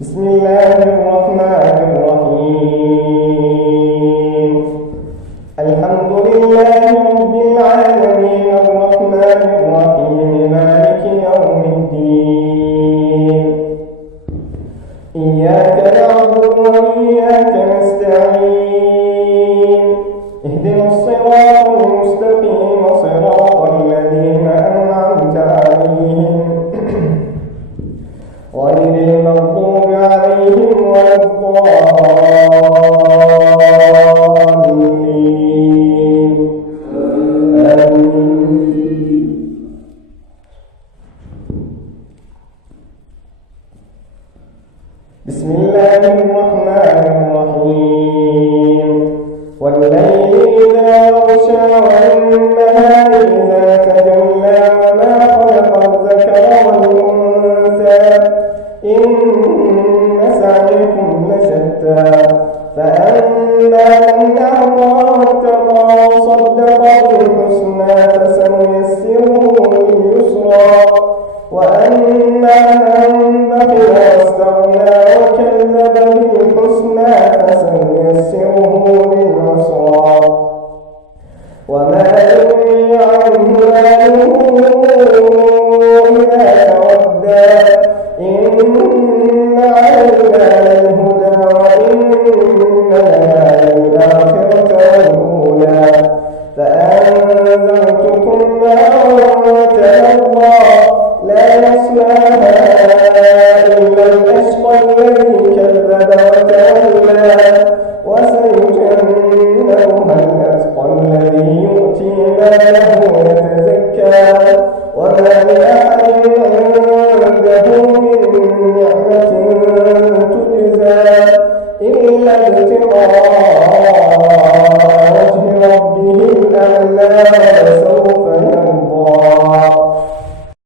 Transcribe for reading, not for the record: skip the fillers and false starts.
بسم الله الرحمن الرحيم. الحمد لله رب العالمين الرحمن الرحيم مالك يوم الدين. إياك نعبد وإياك نستعين. اهدنا الصراط المستقيم صراط الذين أنعمت عليهم غير المغضوب عليهم ولا الضالين. بسم الله الرحمن الرحيم. والليل إذا يغشى والنهار إذا تجلى وما خلق الذكر والأنثى إن سعيكم لشتى فأما من أعطى واتقى وصدق بالحسنى فسنيسره لليسرى وأما من بخل واستغنى وكذب بالحسنى فسنيسره للعسرى وما يغني عنه ماله إذا تردى إن علينا للهدى وإن لنا للآخرة والأولى فأنذرتكم نارا تلظى لا يصلاها إلا الأشقى الذي كذب وتولى وسيجنبها الأتقى الذي يؤتي ماله يتزكى وما لأحد عنده من نعمة تجزى إلا ابتغاء وجه ربه الأعلى ولسوف يرضى